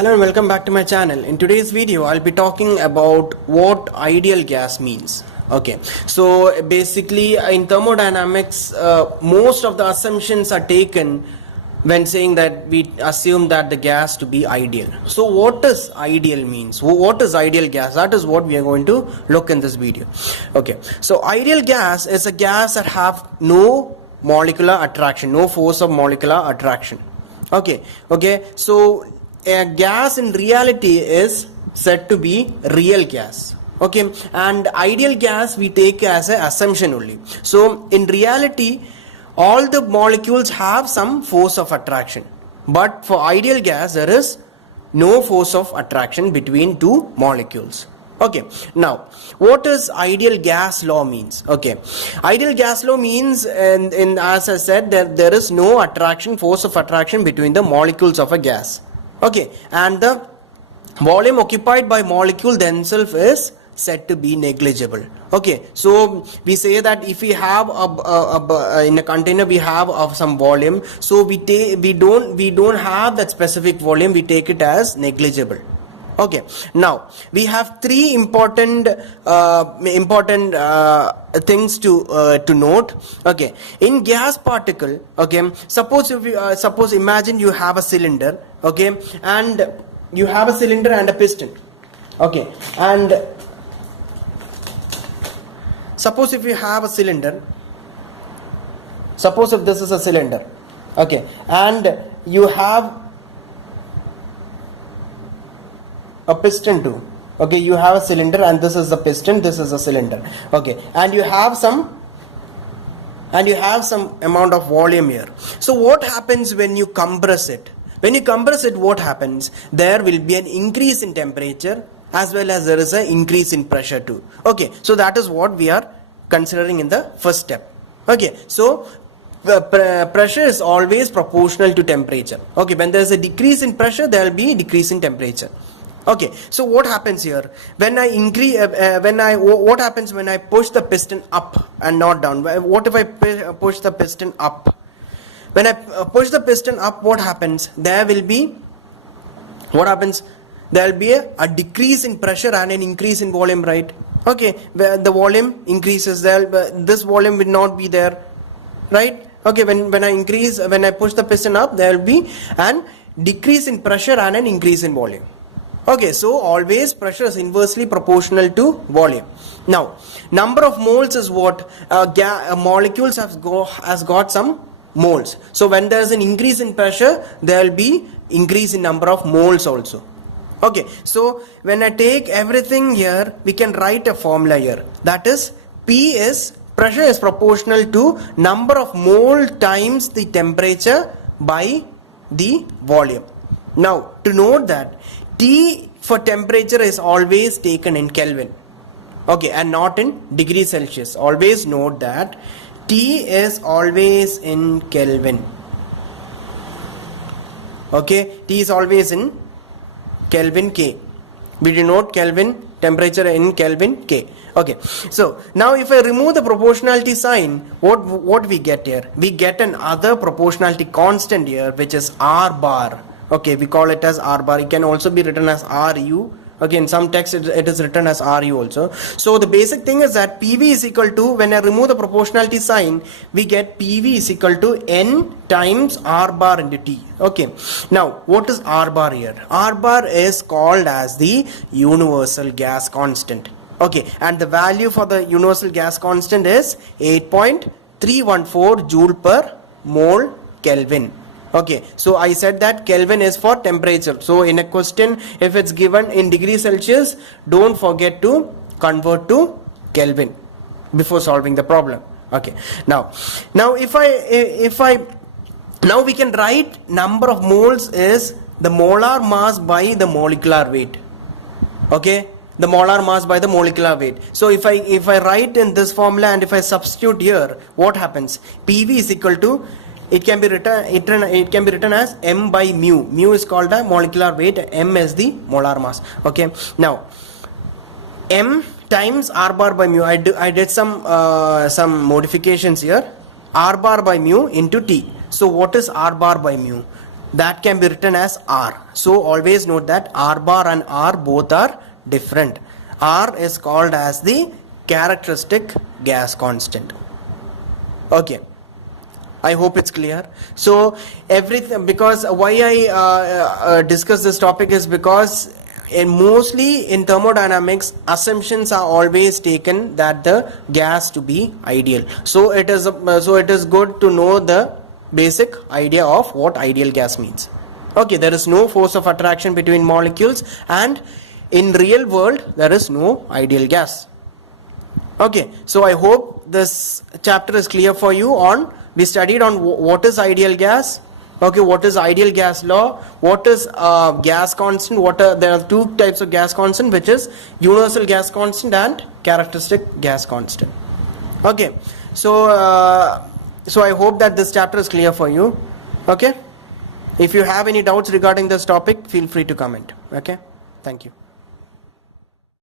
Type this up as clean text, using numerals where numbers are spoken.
Hello and welcome back to my channel. In today's video I'll be talking about what ideal gas means. Okay, so basically in thermodynamics most of the assumptions are taken when saying that we assume that the gas to be ideal. So what does ideal means? What is ideal gas? That is what we are going to look in this video. Okay, so ideal gas is a gas that have no molecular attraction, no force of molecular attraction. Okay, so a gas in reality is said to be real gas. Okay, and ideal gas we take as an assumption only. So in reality all the molecules have some force of attraction, but for ideal gas there is no force of attraction between two molecules. Okay, now what does ideal gas law means? Okay, ideal gas law means, and as I said, there is no attraction, force of attraction between the molecules of a gas. Okay, and the volume occupied by molecule themselves is said to be negligible. Okay, so we say that if we have in a container we have of some volume, so we don't have that specific volume, we take it as negligible. Okay, now we have three important things to note. Okay, in gas particle, okay, suppose imagine you have a cylinder, okay, and you have a cylinder and a piston. Okay, and suppose if you have a cylinder, suppose if this is a cylinder, okay, and you have a piston too. Okay, you have a cylinder and this is the piston, this is a cylinder. Okay, and you have some amount of volume here. So what happens when you compress it? When you compress it, what happens? There will be an increase in temperature as well as there is an increase in pressure too. Okay, so that is what we are considering in the first step. Okay, so pressure is always proportional to temperature. Okay, when there is a decrease in pressure, there will be a decrease in temperature. Okay, so what happens here? When I what happens when I push the piston up and not down? What if I push the piston up? When I push the piston up, what happens? There will be a decrease in pressure and an increase in volume, right? Okay, where the volume increases, this volume will not be there, right? Okay, when I push the piston up, there will be an decrease in pressure and an increase in volume. Okay, so always pressure is inversely proportional to volume. Now, number of moles is what? Molecules has got some moles. So when there is an increase in pressure, there will be increase in number of moles also. Okay, so when I take everything here, we can write a formula here. That is, P is pressure is proportional to number of mole times the temperature by the volume. Now, to note that T for temperature is always taken in Kelvin. Okay, and not in degrees Celsius. Always note that T is always in Kelvin. Okay, T is always in Kelvin K. We denote Kelvin temperature in Kelvin K. Okay, so now if I remove the proportionality sign, what we get here? We get another proportionality constant here, which is R bar. Okay, we call it as R bar. It can also be written as RU. Okay, in some text it is written as RU also. So the basic thing is that PV is equal to, when I remove the proportionality sign, we get PV is equal to N times R bar into T. Okay, now what is R bar here? R bar is called as the universal gas constant. Okay, and the value for the universal gas constant is 8.314 joule per mole Kelvin. Okay, so I said that Kelvin is for temperature. So in a question, if it's given in degrees Celsius, don't forget to convert to Kelvin before solving the problem. Okay, now now we can write number of moles is the molar mass by the molecular weight. Okay, the molar mass by the molecular weight. So if I write in this formula and if I substitute here, what happens? PV is equal to, it can be written as M by mu. Mu is called the molecular weight, M is the molar mass. Okay, now M times R bar by mu. I did some modifications here. R bar by mu into T. So what is R bar by mu? that can be written as R. So always note that R bar and R both are different. R is called as the characteristic gas constant. Okay, I hope it's clear. So everything, because why I discuss this topic is because mostly in thermodynamics, assumptions are always taken that the gas to be ideal. So it is good to know the basic idea of what ideal gas means. Okay, there is no force of attraction between molecules, and in real world there is no ideal gas. Okay, so I hope this chapter is clear for you. On we studied on what is ideal gas. Okay, what is ideal gas law, what is gas constant, there are two types of gas constant, which is universal gas constant and characteristic gas constant. Okay, so I hope that this chapter is clear for you. Okay, if you have any doubts regarding this topic, feel free to comment. Okay, thank you.